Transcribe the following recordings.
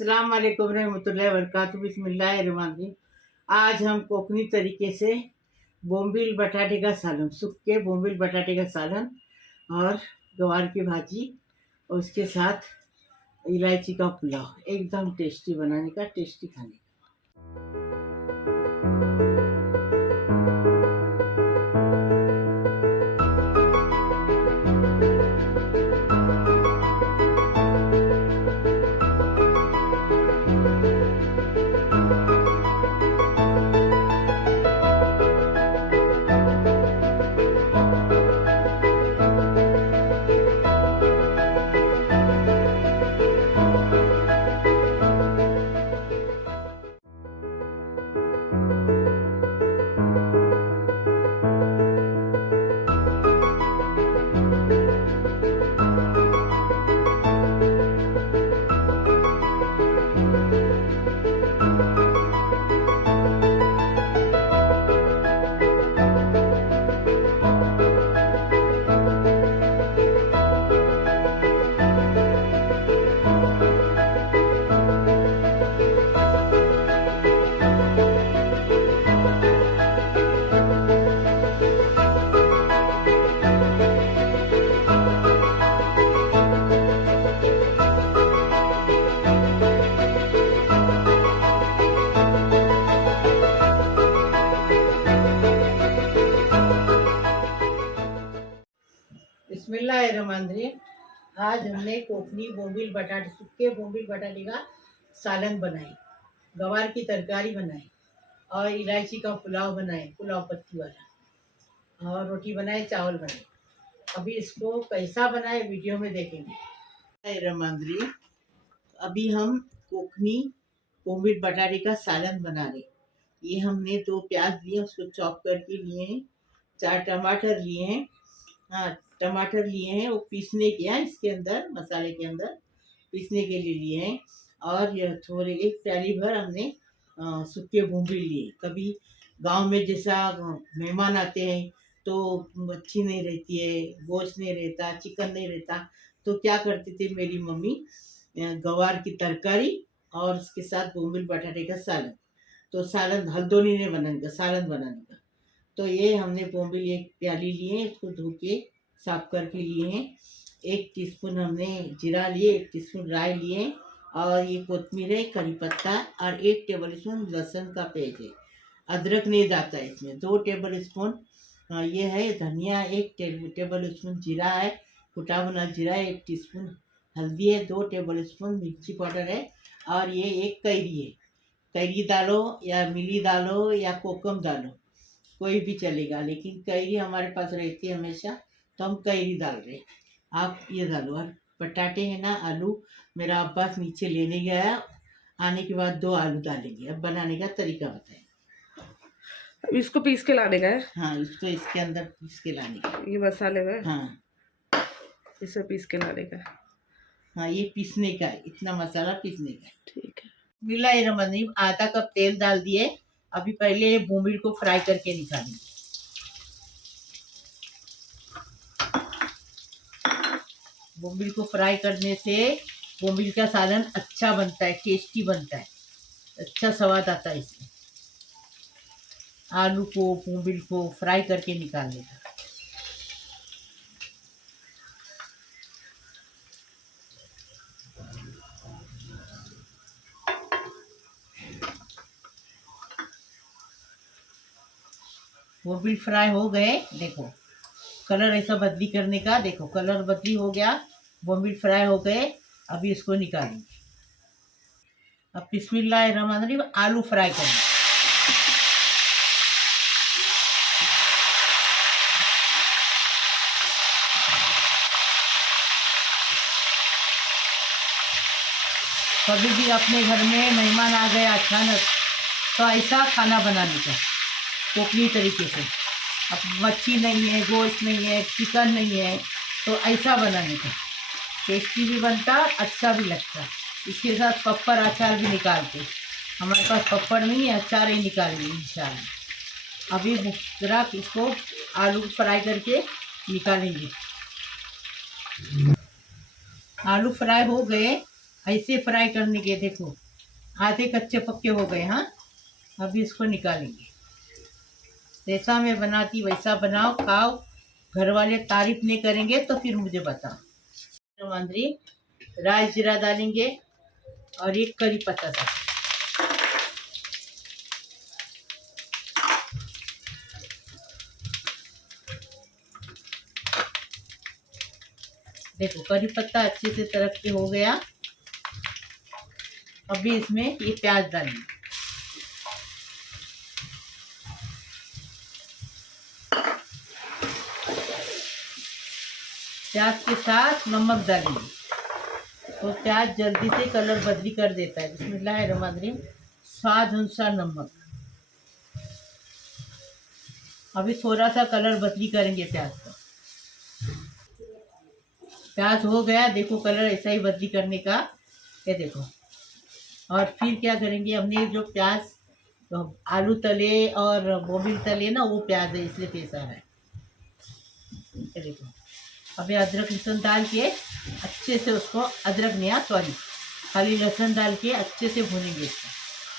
अस्सलाम वालेकुम रहमतुल्लाहि व बरकातुहू। बिस्मिल्लाहिर्रहमानिर्रहीम। आज हम कोकनी तरीके से बोम्बिल बटाटे का सालन, सूखे बोम्बिल बटाटे का सालन और गवार की भाजी और उसके साथ इलायची का पुलाव एकदम टेस्टी बनाने का, टेस्टी खाने का। बिस्मिल्लाहिर्रहमानिर्रहीम। आज हमने कोकनी बोम्बिल बटाटे, सूखे बोम्बिल बटाटे का सालन बनाई, गवार की तरकारी बनाई और इलायची का पुलाव बनाए, पुलाव पत्ती वाला, और रोटी बनाए, चावल बनाए। अभी इसको कैसा बनाए वीडियो में देखेंगे। रहमानिर्रहीम। अभी हम कोकनी बोम्बिल बटाटे का सालन बना रहे। ये हमने 2 प्याज लिए, उसको चॉप करके लिए हैं। 4 टमाटर लिए हैं। हाँ, टमाटर लिए हैं, वो पीसने के हैं, इसके अंदर मसाले के अंदर पीसने के लिए लिए हैं। और यह थोड़े 1 प्याली भर हमने सूखे बोम्बिल लिए। कभी गांव में जैसा मेहमान आते हैं तो मच्छी नहीं रहती है, गोश्त नहीं रहता, चिकन नहीं रहता, तो क्या करती थी मेरी मम्मी, गवार की तरकारी और उसके साथ बोम्बिल बटाटे का सालन। तो सालन हल्दोनी नहीं बनाने का, सालन बनाने का। तो ये हमने बोम्बिल 1 प्याली लिए, इसको धो के साफ करके लिए हैं। 1 टीस्पून हमने जीरा लिए, 1 टीस्पून राई लिए, और ये कोतमीर है, करी पत्ता, और 1 टेबल स्पून लहसुन का पेस्ट है। अदरक नहीं जाता है इसमें। 2 टेबल स्पून ये है धनिया, 1 टेबल स्पून जीरा है, कुटा भुना जीरा है, 1 टीस्पून हल्दी है, 2 टेबल स्पून मिर्ची पाउडर है, और ये 1 कैरी है। कैरी डालो या मिली डालो या कोकम डालो, कोई भी चलेगा, लेकिन कैरी हमारे पास रहती है हमेशा, तो हम कैरी डाल रहे। आप ये डालो। और बटाटे हैं ना, आलू मेरा अब्बास नीचे लेने गया, आने के बाद 2 आलू डालेंगे। अब बनाने का तरीका बताएं। अब इसको पीस के लाने का है। हाँ, इसको इसके अंदर पीस के लाने का। ये मसाले में हाँ, इसे पीस के लाने का। हाँ, ये पीसने का है, इतना मसाला पीसने का है। ठीक है। बिस्मिल्लाहिर्रहमानिर्रहीम। आधा कप तेल डाल दिए। अभी पहले बोम्बिल को फ्राई करके निकालेंगे। बोम्बिल को फ्राई करने से बोम्बिल का सालन अच्छा बनता है, टेस्टी बनता है, अच्छा स्वाद आता है इसमें। आलू को, बोम्बिल को फ्राई करके निकालने का। बोम्बिल फ्राई हो गए, देखो कलर ऐसा बदली करने का, देखो कलर बदली हो गया, बोम्बिल फ्राई हो गए। अभी इसको निकालेंगे। अब बिस्मिल्लाहिर्रहमानिर्रहीम, आलू फ्राई करेंगे। कभी भी अपने घर में मेहमान आ गए अचानक, तो ऐसा खाना बनाने का कोकनी तरीके से। अब मच्छी नहीं है, गोश्त नहीं है, चिकन नहीं है, तो ऐसा बनाने का टेस्टी भी बनता, अच्छा भी लगता। इसके साथ पप्पड़ अचार भी निकालते। हमारे पास पप्पड़ नहीं है, अचार ही निकालेंगे इंशाल्लाह। अभी ज़रा इसको आलू फ्राई करके निकालेंगे। आलू फ्राई हो गए, ऐसे फ्राई करने के, देखो आधे कच्चे पक्के हो गए। हाँ, अभी इसको निकालेंगे। जैसा मैं बनाती वैसा बनाओ, खाओ। घर वाले तारीफ नहीं करेंगे तो फिर मुझे बताओ। मंदरी राई जीरा डालेंगे और एक करी पत्ता डालेंगे। देखो करी पत्ता अच्छे से तरक के हो गया। अभी इसमें ये प्याज डालेंगे। प्याज के साथ नमक डालेंगे तो प्याज जल्दी से कलर बदली कर देता है। बिस्मिल्लाहिर्रहमानिर्रहीम। स्वाद अनुसार नमक। अभी थोड़ा सा कलर बदली करेंगे प्याज का। प्याज हो गया, देखो कलर ऐसा ही बदली करने का, ये देखो। और फिर क्या करेंगे, हमने जो प्याज तो आलू तले और गोभी तले ना, वो प्याज है इसलिए कैसा है। ये देखो अभी अदरक लहसुन डाल के अच्छे से उसको, अदरक नहीं, सॉरी खाली लहसुन डाल के अच्छे से भूनेंगे इसको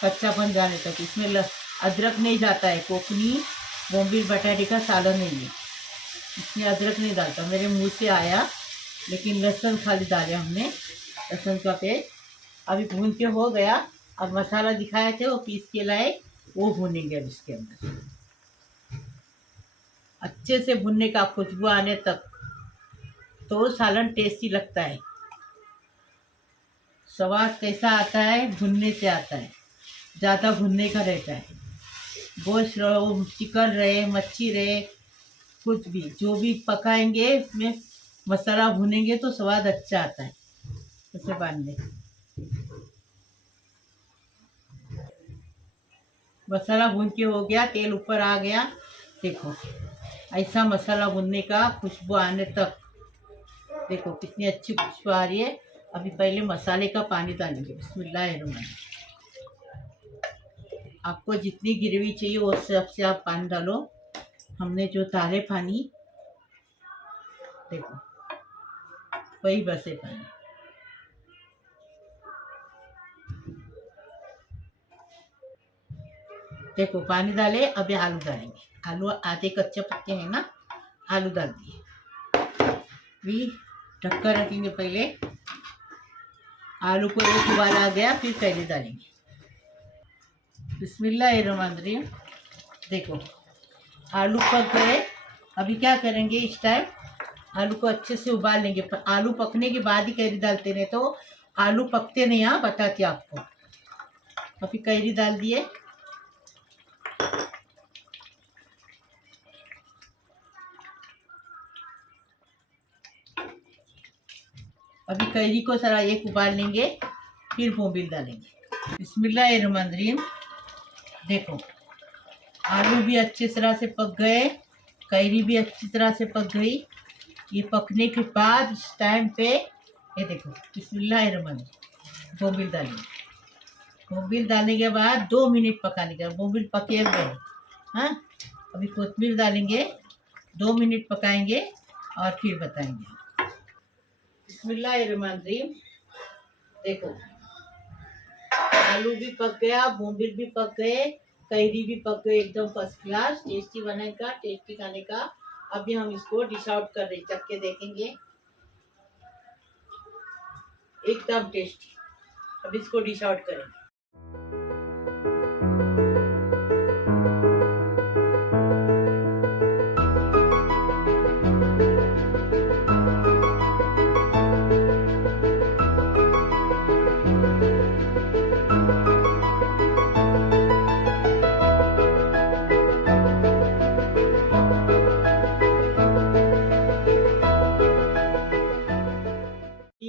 कच्चापन जाने तक। इसमें अदरक नहीं जाता है। कोकनी बोम्बिल बटाटे का सालन नहीं है, इसमें अदरक नहीं डालता। मेरे मुंह से आया, लेकिन लहसुन खाली डाले हमने, लहसुन का पेस्ट। अभी भून के हो गया। अब मसाला दिखाए थे वो पीस के लाए, वो भूनेंगे अब इसके अंदर अच्छे से भुनने का, खुशबू आने तक। तो सालन टेस्टी लगता है। स्वाद कैसा आता है, भुनने से आता है। ज़्यादा भुनने का रहता है। गोश्त रहो, चिकन रहे, मच्छी रहे, कुछ भी जो भी पकाएंगे उसमें मसाला भुनेंगे तो स्वाद अच्छा आता है। उसे बांध दे। मसाला भून के हो गया, तेल ऊपर आ गया। देखो ऐसा मसाला भुनने का, खुशबू आने तक। देखो कितनी अच्छी खुशबू आ रही है। अभी पहले मसाले का पानी डालेंगे। बिस्मिल्लाहिर्रहमानिर्रहीम। आपको जितनी ग्रेवी चाहिए वो सबसे आप पानी डालो। हमने जो डाले पानी, देखो वही बसे पानी। देखो पानी डाले, अभी आलू डालेंगे। आलू आधे कच्चे पक्के हैं ना, आलू डाल दिए। भी ढक्कर रखेंगे पहले। आलू को एक उबाल आ गया, फिर पहले डालेंगे। बिस्मिल्लाहिर्रहमानिर्रहीम। देखो आलू पक गए। अभी क्या करेंगे, इस टाइम आलू को अच्छे से उबाल लेंगे। पर आलू पकने के बाद ही कैरी डालते नहीं तो आलू पकते नहीं। हाँ, बताती आपको। अभी कैरी डाल दिए। अभी कैरी को सारा एक उबाल लेंगे, फिर बोंबिल डालेंगे। बिस्मिल्लाहिर्रहमानिर्रहीम। देखो आलू भी अच्छी तरह से पक गए, कैरी भी अच्छी तरह से पक गई। ये पकने के बाद इस टाइम पे ये देखो, बिस्मिल्लाहिर्रहमानिर्रहीम, बोंबिल डालेंगे। बोंबिल डालने के बाद 2 मिनट पकाने का। बोंबिल पके हुए हैं। हाँ, अभी कोतमीर डालेंगे, 2 मिनट पकाएंगे और फिर बताएंगे। बिस्मिल्लाहिर्रहमानिर्रहीम। देखो आलू भी पक गया, बोंबिल भी पक गए, कैरी भी पक गए, एकदम फर्स्ट क्लास। टेस्टी बनेगा, टेस्टी खाने का। अभी हम इसको डिश आउट कर रहे, चख के देखेंगे। एकदम टेस्टी। अब इसको डिश आउट करेंगे।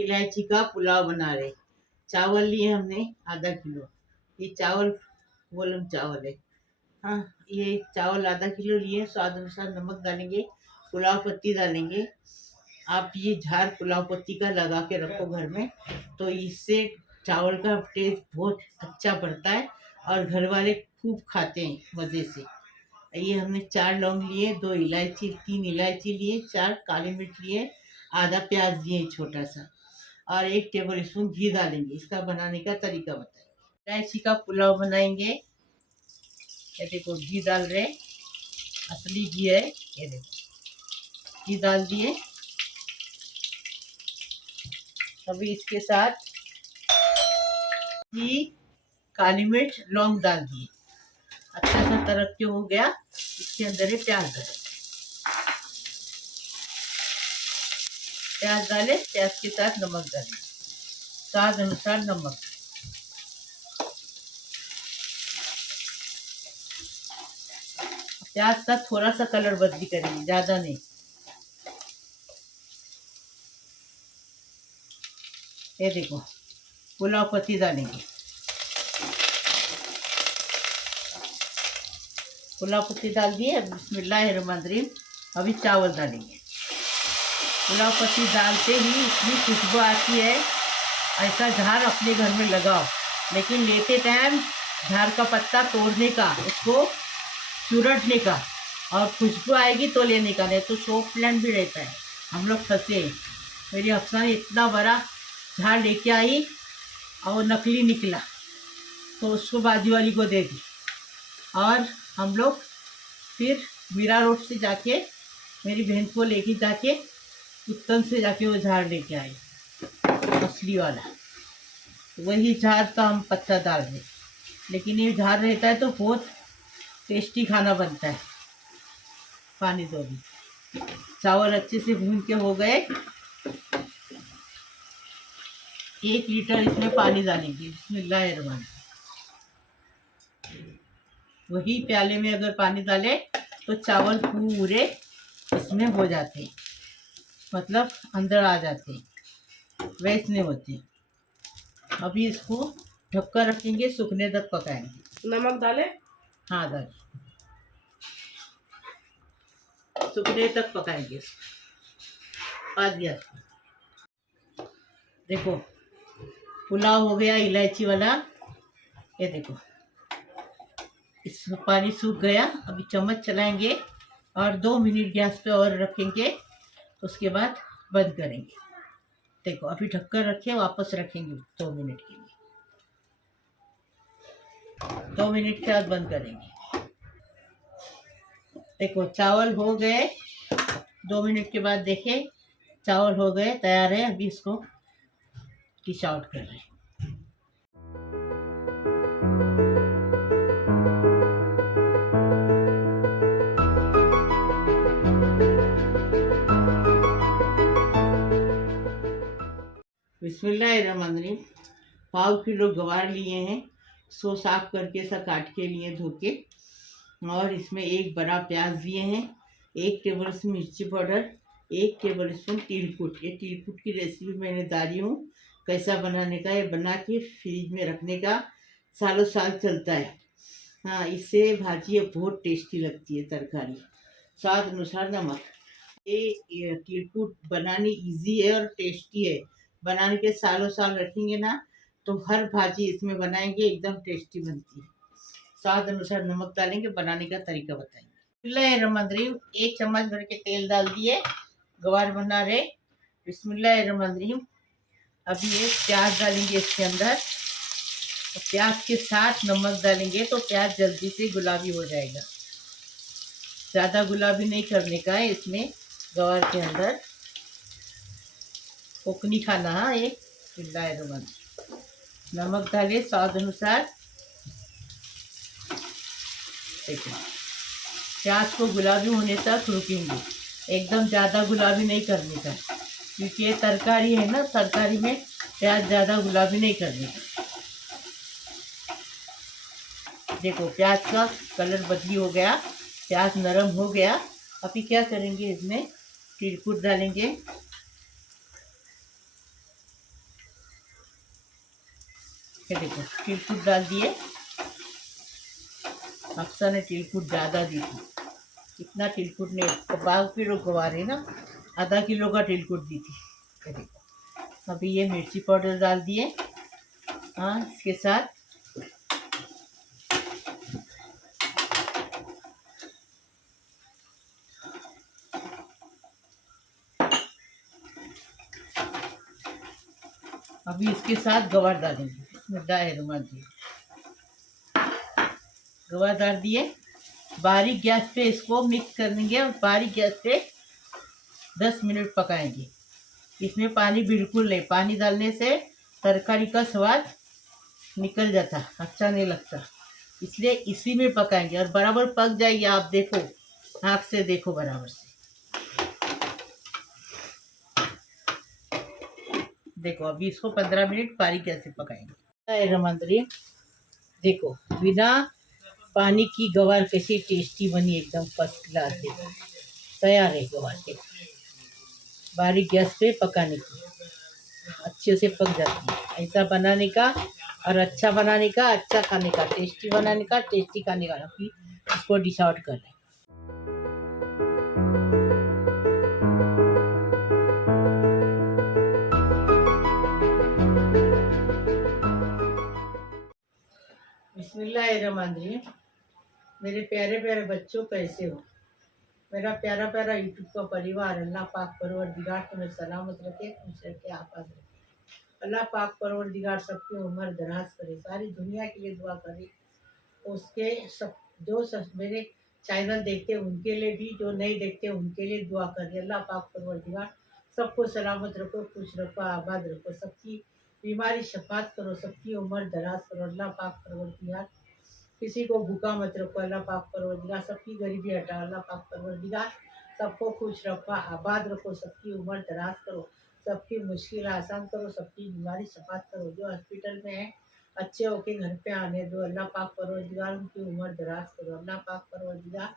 इलायची का पुलाव बना रहे। चावल लिए हमने आधा किलो। ये चावल गोलम चावल है। हाँ, ये चावल आधा किलो लिए। स्वाद अनुसार नमक डालेंगे, पुलाव पत्ती डालेंगे। आप ये झाड़ पुलाव पत्ती का लगा के रखो घर में, तो इससे चावल का टेस्ट बहुत अच्छा बढ़ता है और घर वाले खूब खाते हैं मज़े से। ये हमने 4 लौंग लिए, 2 इलायची, 3 इलायची लिए, 4 काली मिर्च लिए, आधा प्याज लिए छोटा सा। और 1 टेबल स्पून घी डालेंगे। इसका बनाने का तरीका बताएंगे। इलायची का पुलाव बनाएंगे। ये देखो घी डाल रहे, असली घी है। ये देखो घी डाल दिए। अभी इसके साथ घी, काली मिर्च, लौंग डाल दिए। अच्छा सा तरक के हो गया, इसके अंदर ही प्याज डाले। प्याज डाले, प्याज के साथ नमक डालें, स्वाद अनुसार नमक। प्याज का थोड़ा सा कलर बदली करेंगे, ज्यादा नहीं। ये देखो पुलाव पत्ती डालेंगे। पुलाव पत्ती डाल दिए। बिस्मिल्लाहिर्रहमानिर्रहीम। अभी चावल डालेंगे। पुलाव पत्ती डालते ही इतनी खुशबू आती है, ऐसा झाड़ अपने घर में लगाओ। लेकिन लेते टाइम झाड़ का पत्ता तोड़ने का, उसको चुरटने का, और खुशबू आएगी तो लेने का, नहीं तो शो प्लांट भी रहता है। हम लोग फंसे। मेरी अफसा ने इतना बड़ा झाड़ लेके आई और वो नकली निकला, तो उसको बाजू वाली को दे दी। और हम लोग फिर मीरा रोड से जाके मेरी बहन को लेके जाके उत्तन से जाके वो झाड़ लेके आए, असली वाला। वही झाड़ का हम पत्ता डाल दें। लेकिन ये झाड़ रहता है तो बहुत टेस्टी खाना बनता है। पानी दो भी। चावल अच्छे से भून के हो गए। 1 लीटर इसमें पानी डालेंगे। बिस्मिल्लाहिर्रहमानिर्रहीम। वही प्याले में अगर पानी डाले तो चावल पूरे इसमें हो जाते, मतलब अंदर आ जाते, वैसे नहीं होते। अभी इसको ढककर रखेंगे, सूखने तक पकाएंगे। नमक डाले? हाँ डाल, सूखने तक पकाएंगे इसको। आ दिया। देखो पुलाव हो गया इलायची वाला। ये देखो इसमें पानी सूख गया। अभी चम्मच चलाएंगे और 2 मिनट गैस पे और रखेंगे, उसके बाद बंद करेंगे। देखो अभी ढककर रखे, वापस रखेंगे 2 मिनट के लिए। 2 मिनट के बाद बंद करेंगे। देखो चावल हो गए। 2 मिनट के बाद देखे चावल हो गए, तैयार है। अभी इसको डिश आउट कर रहे हैं। बिस्मिल्लाहिर्रहमानिर्रहीम। 1.5 किलो गवार लिए हैं, उसको साफ करके ऐसा काट के लिए धो के। और इसमें 1 बड़ा प्याज लिए हैं, 1 टेबल स्पून मिर्ची पाउडर, 1 टेबल स्पून तिलकुट। ये तिलकुट की रेसिपी मैंने डाली हूँ, कैसा बनाने का। ये बना के फ्रिज में रखने का, सालों साल चलता है। हाँ, इससे भाजी बहुत टेस्टी लगती है, तरकारी। स्वाद अनुसार नमक। ये तिलकुट बनानी इजी है और टेस्टी है। बनाने के सालों साल रखेंगे ना तो हर भाजी इसमें बनाएंगे, एकदम टेस्टी बनती है। स्वाद अनुसार नमक डालेंगे। बनाने का तरीका बताएंगे। बिस्मिल्लाहिर्रहमानिर्रहीम। 1 चम्मच भर के तेल डाल दिए। गवार बना रहे। बिस्मिल्लाहिर्रहमानिर्रहीम। अभी ये प्याज डालेंगे इसके अंदर, और प्याज के साथ नमक डालेंगे तो प्याज जल्दी से गुलाबी हो जाएगा। ज़्यादा गुलाबी नहीं करने का है इसमें। गवार के अंदर कोकनी खाना। हाँ, एक बिस्मिल्लाहिर्रहमानिर्रहीम। नमक डाले स्वाद अनुसार। देखो प्याज को गुलाबी होने तक रुकेंगे, एकदम ज़्यादा गुलाबी नहीं करने का, क्योंकि ये तरकारी है ना, तरकारी में प्याज ज़्यादा गुलाबी नहीं करने का। देखो प्याज का कलर बदली हो गया, प्याज नरम हो गया। अभी क्या करेंगे, इसमें तिलकुट डालेंगे। ये देखो तिलकुट डाल दिए। अक्सर ने तिलकुट ज़्यादा दी थी, इतना तिलकुट ने 1.5 किलो गवार है ना, आधा किलो का तिलकुट दी थी। ये देखो अभी ये मिर्ची पाउडर डाल दिए। हाँ, इसके साथ अभी इसके साथ गवार डालेंगे। बिस्मिल्लाहिर्रहमानिर्रहीम। गवार डाल दिए, बारीक गैस पे इसको मिक्स करेंगे और बारीक गैस पे 10 मिनट पकाएंगे। इसमें पानी बिल्कुल नहीं, पानी डालने से तरकारी का स्वाद निकल जाता, अच्छा नहीं लगता, इसलिए इसी में पकाएंगे और बराबर पक जाएगी। आप देखो, आँख से देखो बराबर से, देखो। अभी इसको 15 मिनट बारीक गैस पे पकाएंगे। रमंदरी देखो, बिना पानी की गवार कैसी टेस्टी बनी, एकदम फर्स्ट क्लास। देखो तैयार है गवार के, बारीक गैस पे पकाने की, अच्छे से पक जाती है। ऐसा बनाने का और अच्छा बनाने का, अच्छा खाने का, टेस्टी बनाने का, टेस्टी खाने का। अभी इसको डिश आउट कर लें। बिस्मिल्लाहिर्रहमानिर्रहीम। मेरे प्यारे प्यारे बच्चों, कैसे हो? मेरा प्यारा प्यारा यूट्यूब का परिवार, अल्लाह पाक परवरदिगार तुम्हें सलामत रखे, खुश रखे, आबाद रखे। अल्लाह पाक परवरदिगार सबकी उम्र दराज करे, सारी दुनिया के लिए दुआ करे। उसके सब जो सब मेरे चैनल देखते हैं उनके लिए भी, जो नहीं देखते उनके लिए दुआ करे। अल्लाह पाक परवरदिगार सबको सलामत रखो, खुश रखो, आबाद रखो, सबकी बीमारी शफात करो, सबकी उम्र दराज करो। अल्लाह पाक परवरदिगार किसी को भूखा मत रखो। अल्लाह पाक परवरदिगार सबकी गरीबी हटाओ। अल्लाह पाक परवरदिगार सबको खुश रखो, आबाद रखो, सबकी उम्र दराज करो, सबकी मुश्किल आसान करो, सबकी बीमारी शफात करो। जो हॉस्पिटल में है अच्छे होके घर पे आने दो। अल्लाह पाक परवरदिगार उनकी उम्र दराज करो। अल्लाह पाक परवरदिगार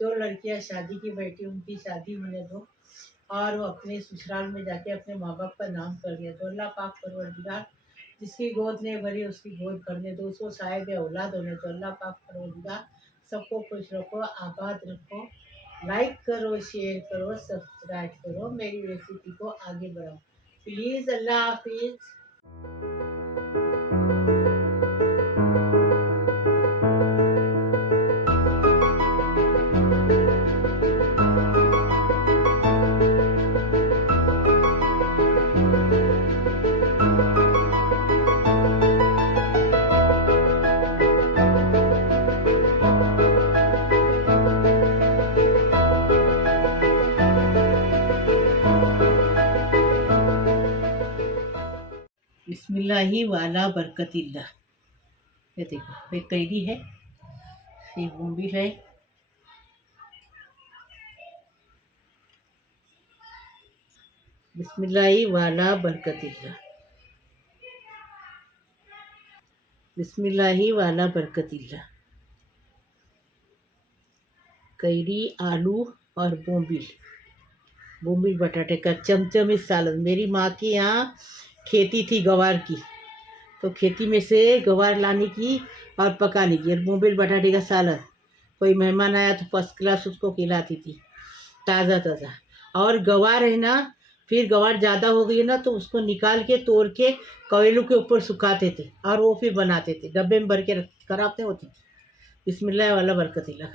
जो लड़कियां शादी की बैठी उनकी शादी होने दो और वो अपने ससुराल में जाके अपने माँ बाप का नाम कर लिया। तो अल्लाह पाक परवरदिगार जिसकी गोद नहीं भरी उसकी गोद भरने दो, उसको साहिब औलाद होने दो। अल्लाह पाक परवरदिगार सबको खुश रखो, आबाद रखो। लाइक करो, शेयर करो, सब्सक्राइब करो, मेरी रेसिपी को आगे बढ़ाओ प्लीज़। अल्लाह हाफिज़। बिस्मिल्लाही वाला बरकतिल्ला। ये देखो, ये कैरी है, ये बोम्बिल है, बिस्मिल्लाही वाला बरकतिल्ला, बिस्मिल्लाही वाला बरकतिल्ला। कैरी, आलू और बोम्बिल, बोम्बिल बटाटे का चमचमी सालन। मेरी माँ की यहाँ खेती थी गवार की, तो खेती में से गवार लाने की और पकाने की, और बोम्बिल बटाटे का सालन। कोई मेहमान आया तो फर्स्ट क्लास उसको खिलाती थी, ताज़ा ताज़ा। और गवार है ना, फिर गवार ज़्यादा हो गई ना तो उसको निकाल के तोड़ के कोयलों के ऊपर सुखाते थे और वो फिर बनाते थे, डब्बे में भर के खराब नहीं होती। बिस्मिल्लाह वाला बरकतिल्ला।